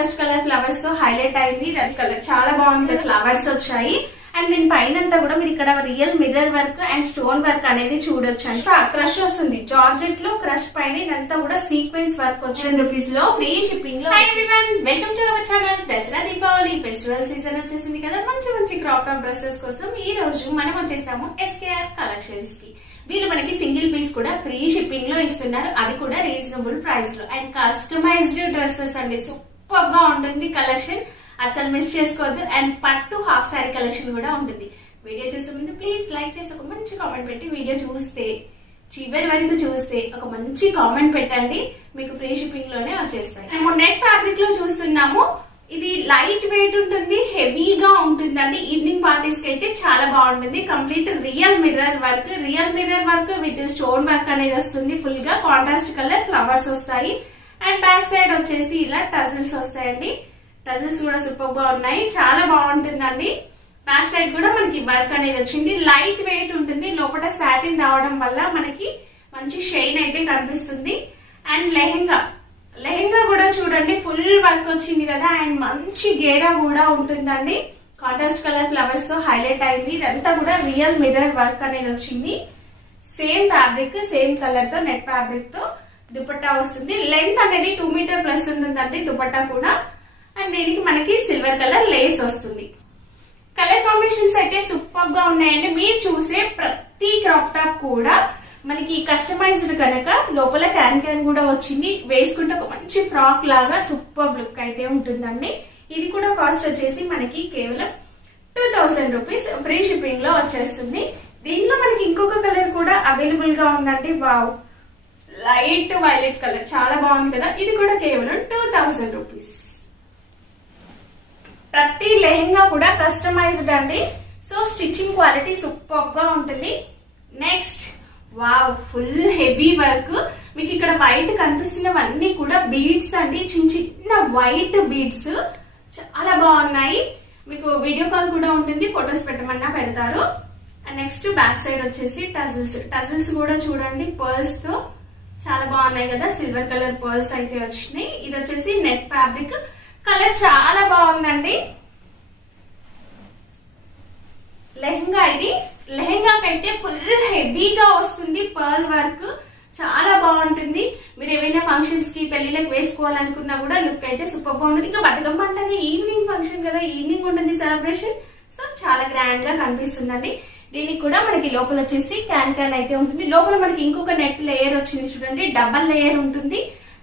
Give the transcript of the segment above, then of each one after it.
Contrast colour flowers తో highlight అయింది. దాని కలర్ చాలా బాగుంది, ఫ్లవర్స్ వచ్చాయి. అండ్ దీని పైన అంతా కూడా మీరు ఇక్కడ real mirror work and stone work అనేది చూడొచ్చు. అంటే క్రష్ వస్తుంది జార్జెట్ లో, క్రష్ పైన ఇదంతా కూడా సీక్వెన్స్ వర్క్ వచ్చిన రూపీస్ లో ఫ్రీ షిప్పింగ్ లో. Welcome to our channel. Dasara Deepavali festival season వచ్చేసింది కదా, మంచి మంచి క్రాప్ టాప్ డ్రెస్సెస్ కోసం ఈ రోజు మనం వచ్చేసాము SKR కలెక్షన్స్ కి. వీళ్ళు మనకి సింగిల్ పీస్ కూడా ఫ్రీ షిప్పింగ్ లో ఇస్తున్నారు, అది కూడా రీజనబుల్ ప్రైస్ లో. అండ్ కస్టమైజ్డ్ డ్రెస్సెస్ అండి, సూపర్ గా ఉంటుంది కలెక్షన్, అసలు మిస్ చేసుకోవద్దు. అండ్ పట్టు హాఫ్ సారీ కలెక్షన్ కూడా ఉంటుంది. వీడియో చూసే ముందు ప్లీజ్ లైక్ చేసి ఒక మంచి కామెంట్ పెట్టి, వీడియో చూస్తే చివరి వరకు చూస్తే ఒక మంచి కామెంట్ పెట్టండి, మీకు ఫ్రీ షిప్పింగ్ లోనే వచ్చేస్తాయి. అండ్ నెట్ ఫ్యాబ్రిక్ లో చూస్తున్నాము, ఇది లైట్ వెయిట్ ఉంటుంది, హెవీగా ఉంటుందండి. ఈవినింగ్ పార్టీస్ కి అయితే చాలా బాగుంటుంది. Complete real mirror work with stone work అనేది వస్తుంది. ఫుల్ గా కాంట్రాస్ట్ కలర్ ఫ్లవర్స్ వస్తాయి. అండ్ బ్యాక్ సైడ్ వచ్చేసి ఇలా టజిల్స్ వస్తాయండి. టజిల్స్ కూడా సూపర్ గా ఉన్నాయి, చాలా బాగుంటుందండి. బ్యాక్ సైడ్ కూడా మనకి వర్క్ అనేది వచ్చింది. లైట్ వెయిట్ ఉంటుంది, లోపల సాటిన్ రావడం వల్ల మనకి మంచి షైన్ అయితే కనిపిస్తుంది. అండ్ లెహెంగా కూడా చూడండి, ఫుల్ వర్క్ వచ్చింది కదా. అండ్ మంచి గేరా కూడా ఉంటుందండి. కాంట్రాస్ట్ కలర్ ఫ్లవర్స్ తో హైలైట్ అయింది. ఇదంతా కూడా రియల్ మిర్రర్ వర్క్ అనేది వచ్చింది. సేమ్ ఫ్యాబ్రిక్, సేమ్ కలర్ తో నెట్ ఫ్యాబ్రిక్ తో దుపట్టా వస్తుంది. లెంత్ అనేది 2 మీటర్ ప్లస్ ఉంటుందండి దుపట్టా కూడా. అండ్ దీనికి మనకి సిల్వర్ కలర్ లేస్ వస్తుంది. కలర్ కాంబినేషన్స్ అయితే సూపర్ గా ఉన్నాయండి. మీరు చూసే ప్రతి క్రాప్ టాప్ కూడా మనకి కస్టమైజ్డ్ కనుక లోపల క్యాన్ కూడా వచ్చింది. వేసుకుంటే ఒక మంచి ఫ్రాక్ లాగా సూపర్ లుక్ అయితే ఉంటుందండి. ఇది కూడా కాస్ట్ వచ్చేసి మనకి కేవలం 2000 రూపీస్ ఫ్రీ షిప్పింగ్ లో వచ్చేస్తుంది. దీనిలో మనకి ఇంకొక కలర్ కూడా అవైలబుల్ గా ఉందండి. వావ్, లైట్ వైలెట్ కలర్ చాలా బాగుంది కదా. ఇది కూడా కేవలం 2000 రూపీస్. ప్రతి లెహెంగా కూడా కస్టమైజ్డ్ అండి, సో స్టిచ్చింగ్ క్వాలిటీ సూపర్ గా ఉంటుంది. Next, wow, full heavy work. మీకు ఇక్కడ వైట్ కనిపిస్తున్నవన్నీ కూడా బీడ్స్ అండి, చిన్న చిన్న వైట్ బీడ్స్ చాలా బాగున్నాయి. మీకు వీడియో కాల్ కూడా ఉంటుంది, ఫొటోస్ పెట్టమన్నా పెడతారు. అండ్ నెక్స్ట్ బ్యాక్ సైడ్ వచ్చేసి టజిల్స్ కూడా చూడండి, పర్ల్స్ తో చాలా బాగున్నాయి కదా. సిల్వర్ కలర్ పర్ల్స్ అయితే వచ్చినాయి. ఇది వచ్చేసి నెట్ ఫ్యాబ్రిక్, కలర్ చాలా బాగుందండి. లెహెంగాకైతే ఫుల్ హెవీగా వస్తుంది, పర్ల్ వర్క్ చాలా బాగుంటుంది. మీరు ఏమైనా ఫంక్షన్స్ కి పెళ్లిలకు వేసుకోవాలనుకున్నా కూడా లుక్ అయితే సూపర్ బాగుంటుంది. ఇంకా బతుకమ్మ అంటే ఈవినింగ్ ఫంక్షన్ కదా, ఈవినింగ్ ఉంటుంది సెలబ్రేషన్, సో చాలా గ్రాండ్ గా కనిపిస్తుందండి. దీనికి కూడా మనకి లోపల వచ్చేసి క్యాన్ అయితే ఉంటుంది. లోపల మనకి ఇంకొక నెట్ లేయర్ వచ్చింది చూడండి, డబల్ లేయర్ ఉంటుంది.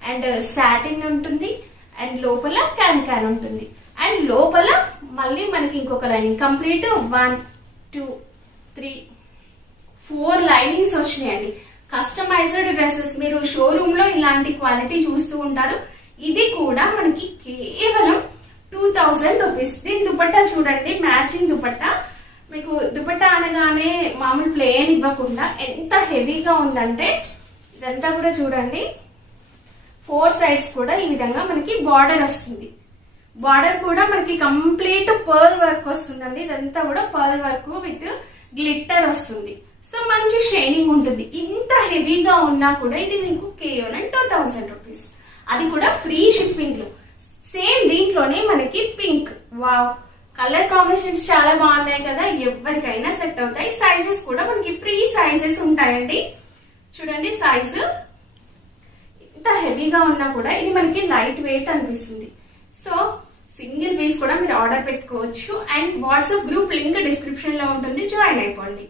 అండ్ సాటిన్ ఉంటుంది. అండ్ లోపల క్యాన్ ఉంటుంది. అండ్ లోపల మళ్ళీ మనకి ఇంకొక లైనింగ్, కంప్లీట్ 1 2 3 4 లైనింగ్స్ వచ్చినాయండి. కస్టమైజ్డ్ డ్రెస్సెస్ మీరు షోరూమ్ లో ఇలాంటి క్వాలిటీ చూస్తూ ఉంటారు. ఇది కూడా మనకి కేవలం 2000 రూపీస్. దీని దుపట్టా చూడండి, మ్యాచింగ్ దుపట్టా. మీకు దుపట్టా అనగానే మామూలు ప్లేన్ ఇవ్వకుండా ఎంత హెవీగా ఉందంటే, ఇదంతా కూడా చూడండి, 4 సైడ్స్ కూడా ఈ విధంగా మనకి బార్డర్ వస్తుంది. బార్డర్ కూడా మనకి కంప్లీట్ పర్ల్ వర్క్ వస్తుందండి. ఇదంతా కూడా పర్ల్ వర్క్ విత్ గ్లిట్టర్ వస్తుంది, సో మంచి షైనింగ్ ఉంటుంది. ఇంత హెవీగా ఉన్నా కూడా ఇది మీకు కేవలం 2000 రూపీస్, అది కూడా ఫ్రీ షిప్పింగ్ లో. సేమ్ దీంట్లోనే మనకి పింక్, వావ్, కలర్ కాంబినేషన్స్ చాలా బాగున్నాయి కదా, ఎవరికైనా సెట్ అవుతాయి. సైజెస్ కూడా మనకి ఫ్రీ సైజెస్ ఉంటాయండి. చూడండి సైజు ఇంత హెవీగా ఉన్నా కూడా ఇది మనకి లైట్ వెయిట్ అనిపిస్తుంది. సో సింగిల్ పీస్ కూడా మీరు ఆర్డర్ పెట్టుకోవచ్చు. And WhatsApp group link description లో ఉంటుంది, జాయిన్ అయిపోండి.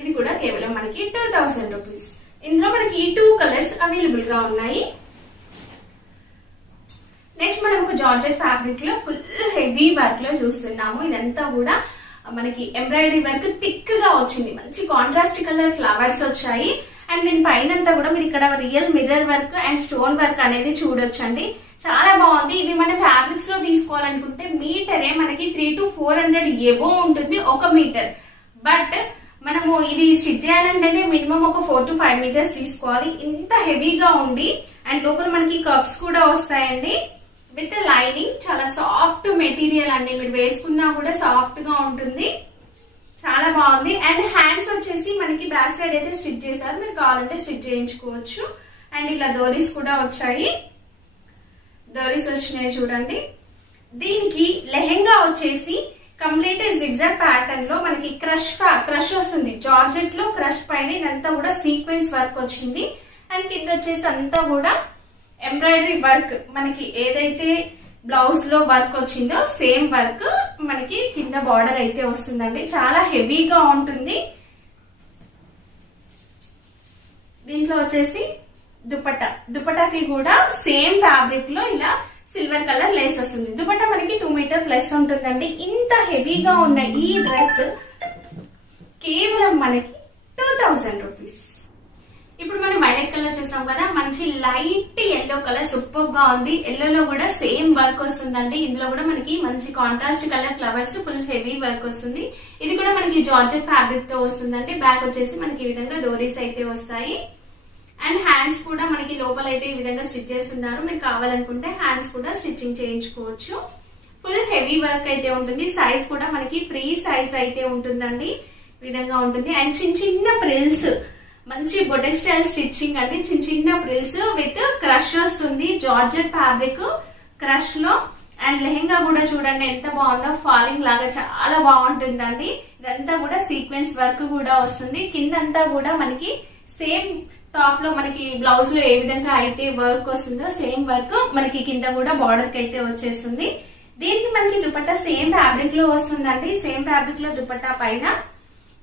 ఇది కూడా కేవలం మనకి 2000 రూపీస్. ఇందులో మనకి 2 కలర్స్ అవైలబుల్ గా ఉన్నాయి. నెక్స్ట్ మనం ఒక జార్జెట్ ఫ్యాబ్రిక్ లో ఫుల్ హెవీ వర్క్ లో చూస్తున్నాము. ఇదంతా కూడా మనకి ఎంబ్రాయిడరీ వర్క్ థిక్ గా వచ్చింది, మంచి కాంట్రాస్ట్ కలర్ ఫ్లవర్స్ వచ్చాయి. అండ్ దీని పైన అంతా కూడా మీరు ఇక్కడ real mirror work and stone work అనేది చూడొచ్చండి, చాలా బాగుంది. ఇవి మన ఫ్యాబ్రిక్స్ లో తీసుకోవాలనుకుంటే మీటరే మనకి 300 to 400 ఎబో ఉంటుంది, 1 మీటర్. బట్ మనము ఇది స్టిచ్ చేయాలంటేనే మినిమం ఒక 4 to 5 మీటర్స్ తీసుకోవాలి. ఇంత హెవీగా ఉంది. అండ్ లోపల మనకి కప్స్ కూడా వస్తాయండి విత్ లైనింగ్. చాలా సాఫ్ట్ మెటీరియల్ అండి, మీరు వేసుకున్నా కూడా సాఫ్ట్ గా ఉంటుంది, చాలా బాగుంది. అండ్ హ్యాండ్స్ వచ్చేసి మనకి బ్యాక్ సైడ్ అయితే స్టిచ్ చేశారు, మీరు కావాలంటే స్టిచ్ చేయించుకోవచ్చు. అండ్ ఇలా డోరీస్ కూడా వచ్చాయి, డోరీస్ వచ్చినాయి చూడండి. దీనికి లెహెంగా వచ్చేసి కంప్లీట్ జిగ్జాగ్ ప్యాటర్న్ లో మనకి క్రష్ వస్తుంది. జార్జెట్ లో క్రష్ పైన ఇదంతా కూడా సీక్వెన్స్ వర్క్ వచ్చింది. అండ్ కింద వచ్చేసి అంతా కూడా ఎంబ్రాయిడరీ వర్క్, మనకి ఏదైతే బ్లౌజ్ లో వర్క్ వచ్చిందో సేమ్ వర్క్ మనకి కింద బార్డర్ అయితే వస్తుందండి. చాలా హెవీగా ఉంటుంది. దీంట్లో వచ్చేసి దుపట్టాకి కూడా సేమ్ ఫ్యాబ్రిక్ లో ఇలా సిల్వర్ కలర్ లేస్ వస్తుంది. దుపట్టా మనకి 2 మీటర్ ప్లస్ ఉంటుందండి. ఇంత హెవీగా ఉన్న ఈ డ్రెస్ కేవలం మనకి 2000 రూపీస్. ఇప్పుడు మనం వైలెట్ కలర్ చూసాం కదా, మంచి లైట్ ఎల్లో కలర్ సూపర్ గా ఉంది. ఎల్లోలో కూడా సేమ్ వర్క్ వస్తుందండి. ఇందులో కూడా మనకి మంచి contrast colour flowers full heavy work వస్తుంది. ఇది కూడా మనకి జార్జెట్ ఫ్యాబ్రిక్ తో వస్తుందండి. బ్యాక్ వచ్చేసి మనకి ఈ విధంగా డోరీస్ అయితే వస్తాయి. అండ్ హ్యాండ్స్ కూడా మనకి లోపల అయితే ఈ విధంగా స్టిచ్ చేస్తున్నారు. మీరు కావాలనుకుంటే హ్యాండ్స్ కూడా స్టిచ్చింగ్ చేయించుకోవచ్చు. ఫుల్ హెవీ వర్క్ అయితే ఉంటుంది. సైజ్ కూడా మనకి ఫ్రీ సైజ్ అయితే ఉంటుందండి. ఈ విధంగా ఉంటుంది. అండ్ చిన్న ప్రిల్స్, మంచి బొటెక్ స్టైల్ స్టిచ్చింగ్ అండి. చిన్న ప్రిల్స్ విత్ క్రష్ వస్తుంది. జార్జెట్ ఫ్యాబ్రిక్ క్రష్ లో. అండ్ లెహెంగా కూడా చూడండి ఎంత బాగుందో, ఫాలింగ్ లాగా చాలా బాగుంటుందండి. ఇదంతా కూడా సీక్వెన్స్ వర్క్ కూడా వస్తుంది. కిందంతా కూడా మనకి సేమ్ టాప్ లో మనకి బ్లౌజ్ లో ఏ విధంగా అయితే వర్క్ వస్తుందో సేమ్ వర్క్ మనకి కింద కూడా బార్డర్ కి అయితే వచ్చేస్తుంది. దీనికి మనకి దుపట్టా సేమ్ ఫ్యాబ్రిక్ లో వస్తుందండి. సేమ్ ఫ్యాబ్రిక్ లో దుపట్టా పైన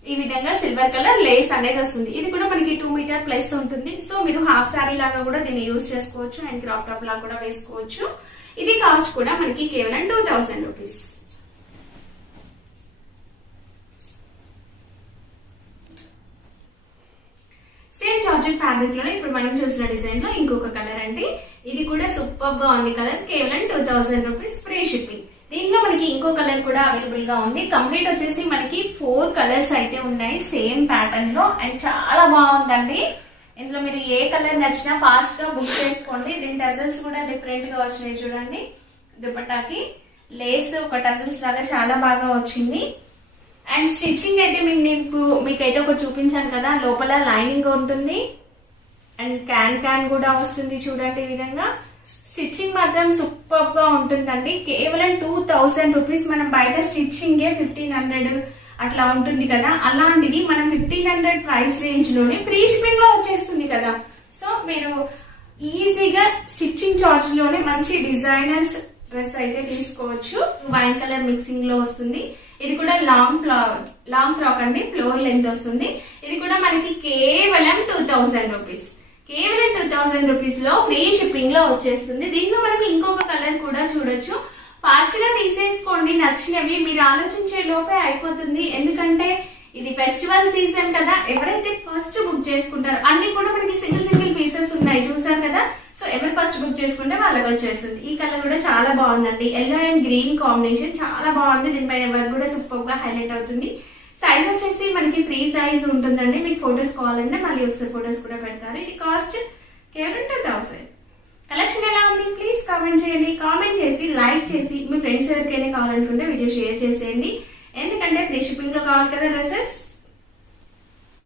ఈ విధంగా సిల్వర్ కలర్ లేస్ అనేది వస్తుంది. ఇది కూడా మనకి 2 మీటర్ ప్లస్ ఉంటుంది. సో మీరు హాఫ్ సారీ లాగా కూడా దీన్ని యూజ్ చేసుకోవచ్చు. అండ్ క్రాప్ టాప్ లాగా కూడా వేసుకోవచ్చు. ఇది కాస్ట్ కూడా మనకి కేవలం 2000 రూపీస్. సేమ్ జార్జెట్ ఫ్యాబ్రిక్ లో ఇప్పుడు మనం చూసిన డిజైన్ లో ఇంకొక కలర్ అండి. ఇది కూడా సూపర్ గా ఉంది కలర్. కేవలం 2000 రూపీస్ ఫ్రీ షిప్పింగ్. దీంట్లో మనకి ఇంకో కలర్ కూడా అవైలబుల్ గా ఉంది. కంప్లీట్ వచ్చేసి మనకి 4 కలర్స్ అయితే ఉన్నాయి సేమ్ ప్యాటర్న్ లో. అండ్ చాలా బాగుందండి. ఇందులో మీరు ఏ కలర్ నచ్చినా ఫాస్ట్ గా బుక్ చేసుకోండి. దీని టజల్స్ కూడా డిఫరెంట్ గా వచ్చినాయి చూడండి. దుపట్టాకి లేస్ ఒక టజల్స్ లాగా చాలా బాగా వచ్చింది. అండ్ స్టిచ్చింగ్ అయితే మీకైతే ఒకటి చూపించాను కదా, లోపల లైనింగ్ ఉంటుంది. అండ్ క్యాన్ కూడా వస్తుంది చూడండి. ఈ విధంగా స్టిచ్చింగ్ మాత్రం సూపర్ గా ఉంటుందండి. కేవలం 2000 రూపీస్. మనం బయట స్టిచ్చింగ్ 1500 అట్లా ఉంటుంది కదా, అలాంటిది మనం 1500 ప్రైస్ రేంజ్ లోనే ఫ్రీ షిప్పింగ్ లో వచ్చేస్తుంది కదా. సో మీరు ఈజీగా స్టిచ్చింగ్ చార్జ్ లోనే మంచి డిజైనర్స్ డ్రెస్ అయితే తీసుకోవచ్చు. వైన్ కలర్ మిక్సింగ్ లో వస్తుంది. ఇది కూడా లాంగ్ ఫ్రాక్ అండి. ఫ్లోర్ లెంత్ వస్తుంది. ఇది కూడా మనకి కేవలం 2000 రూపీస్. కేవలం 2000 రూపీస్ లో ఫ్రీ షిప్పింగ్ లో వచ్చేస్తుంది. దీంట్లో మనకి ఇంకొక కలర్ కూడా చూడొచ్చు. ఫాస్ట్ గా తీసేసుకోండి నచ్చినవి. మీరు ఆలోచించే లోపే అయిపోతుంది. ఎందుకంటే ఇది ఫెస్టివల్ సీజన్ కదా. ఎవరైతే ఫస్ట్ బుక్ చేసుకుంటారో, అన్ని కూడా మనకి సింగిల్ పీసెస్ ఉన్నాయి చూసారు కదా. సో ఎవరు ఫస్ట్ బుక్ చేసుకుంటే వాళ్ళకి వచ్చేస్తుంది. ఈ కలర్ కూడా చాలా బాగుందండి. ఎల్లో అండ్ గ్రీన్ కాంబినేషన్ చాలా బాగుంది. దీనిపైన వర్క్ కూడా సూపర్ గా హైలైట్ అవుతుంది. సైజ్ వచ్చేసి మనకి ఫ్రీ సైజ్ ఉంటుందండి. మీకు ఫొటోస్ కావాలంటే మళ్ళీ ఒకసారి ఫొటోస్ కూడా పెడతారు. ఇది కాస్ట్ కేవలం 2000. కలెక్షన్ ఎలా ఉంది ప్లీజ్ కామెంట్ చేయండి. కామెంట్ చేసి లైక్ చేసి మీ ఫ్రెండ్స్ ఎవరికైనా కావాలనుకుంటే వీడియో షేర్ చేసేయండి. ఎందుకంటే ఫ్రీ షిప్పింగ్ లో కావాలి కదా డ్రెస్సెస్.